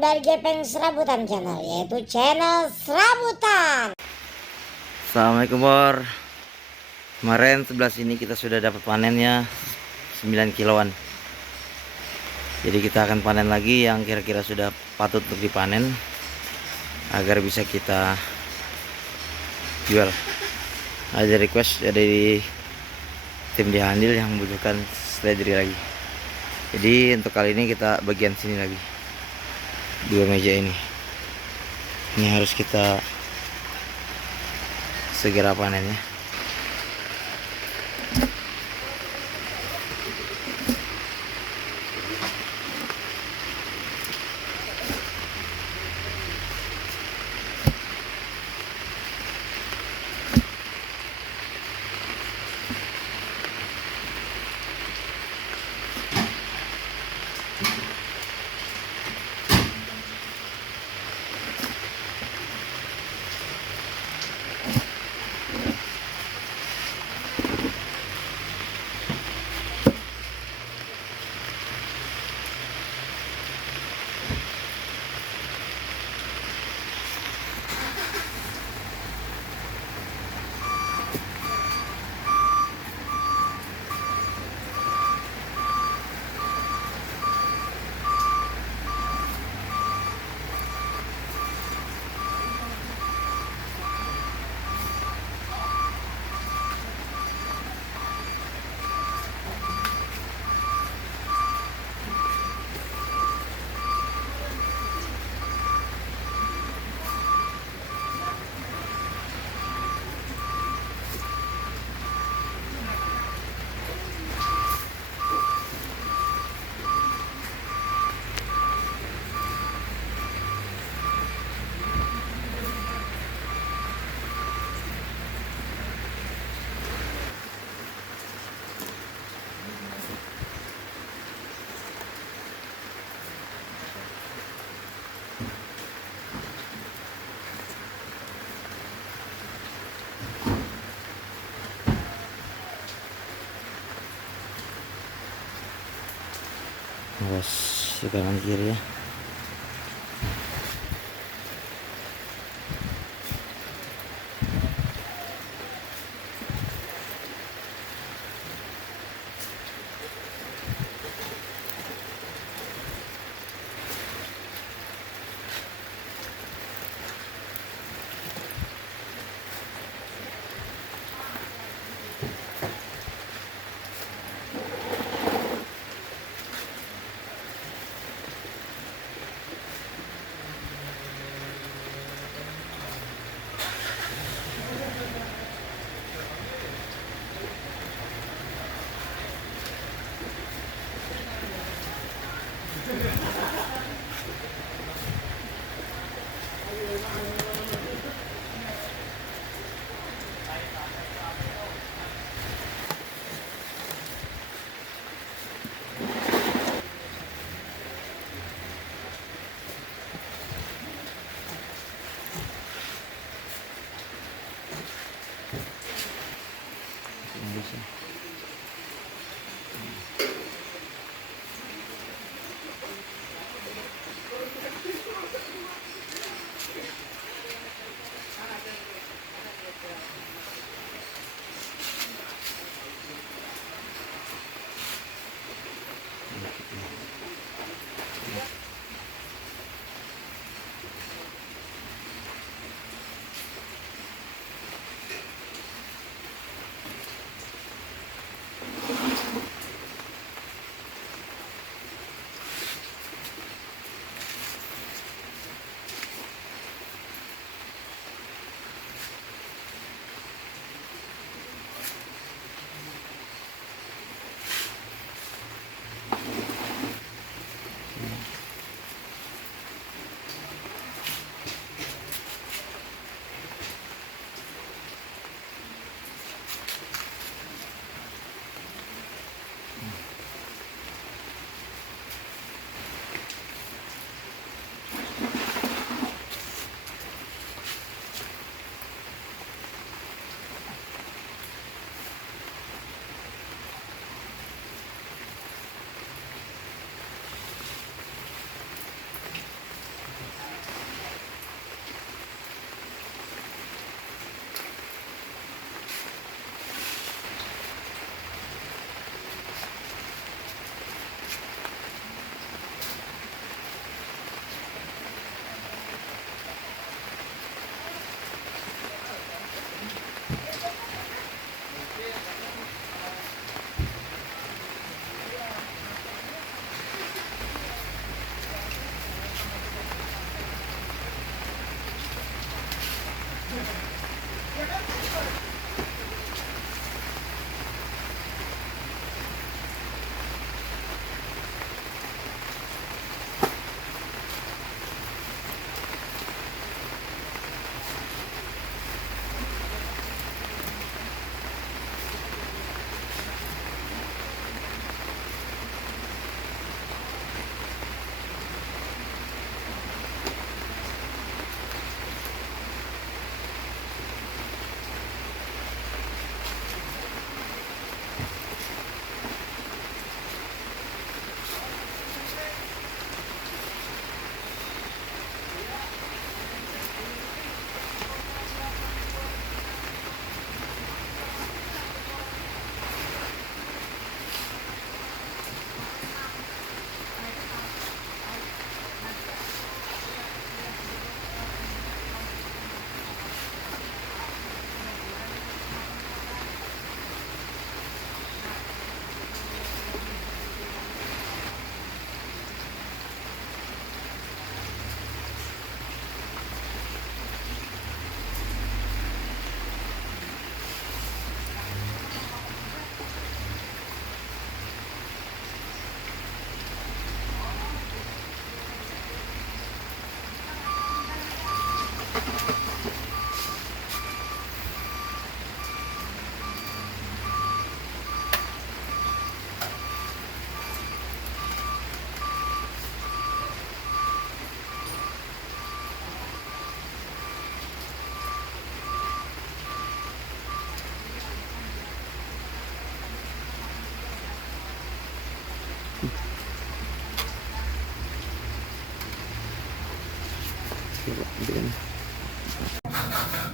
dari Gepeng Serabutan Channel, yaitu channel Serabutan. Assalamualaikum Bor. Kemarin sebelah sini kita sudah dapat panennya 9 kiloan. Jadi kita akan panen lagi yang kira-kira sudah patut untuk dipanen agar bisa kita jual. Ada request dari tim di Handil yang membutuhkan seledri lagi. Jadi untuk kali ini kita bagian sini lagi, 2 meja ini harus kita segera panennya. Awas kanan kiri ya.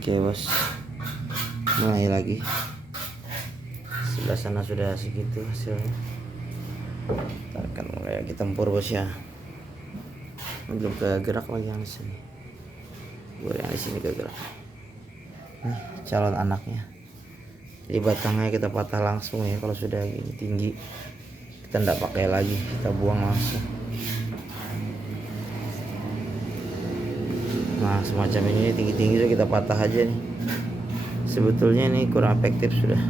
Oke bos, mulai lagi. Sebelah sana sudah segitu hasilnya. Ntar kan mulai lagi tempur bos ya. Belum kegerak lagi yang di sini. Gue yang di sini kegerak. Nih calon anaknya. Jadi batangnya kita patah langsung ya. Kalau sudah gini tinggi, kita ndak pakai lagi, kita buang langsung. Nah semacam ini tinggi-tinggi sudah kita patah aja nih. Sebetulnya ini kurang efektif sudah.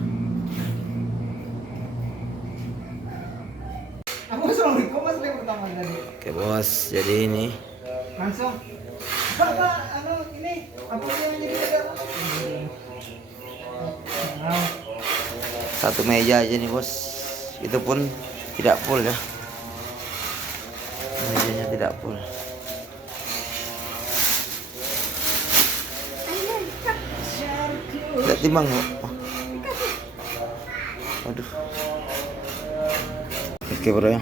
Assalamualaikum mas, yang pertama tadi. Oke bos, jadi ini Langsung. Pak, ini apa yang jadi negara? satu meja aja nih bos. Itu pun tidak full ya. Mejanya tidak full. Tidak timbang kok. Aduh. Oke bro ya.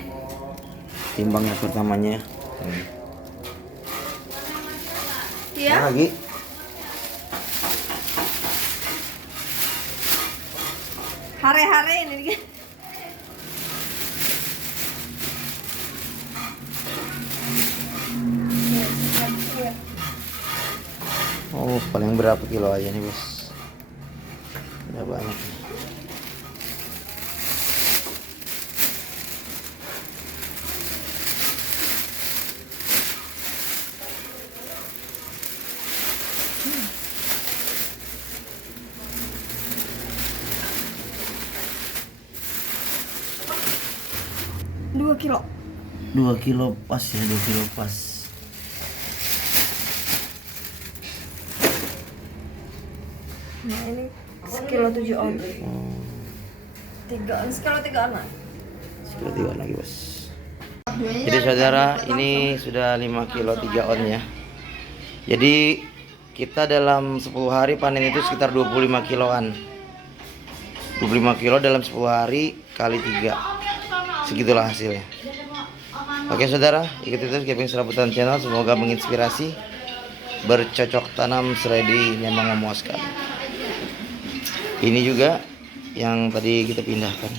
Timbangnya pertamanya ya. Iya. Mana lagi? Hare-hare ini dia. Oh paling berapa kilo aja nih bos? Udah banyak nih. Dua kilo. 2 kilo pas ya, 2 kilo pas. Nah ini sekilo 7 on. Oh, 3 on, sekilo 3 on. sekilo 3 lagi bos. Jadi saudara, ini sudah 5 kilo 3 on ya. Jadi kita dalam 10 hari panen itu sekitar 25 kiloan. 25 kilo dalam 10 hari kali 3. Segitulah hasilnya. Oke saudara, ikuti terus Gepeng Serabutan Channel. Semoga menginspirasi. Bercocok tanam seledri memang memuaskan. Ini juga yang tadi kita pindahkan.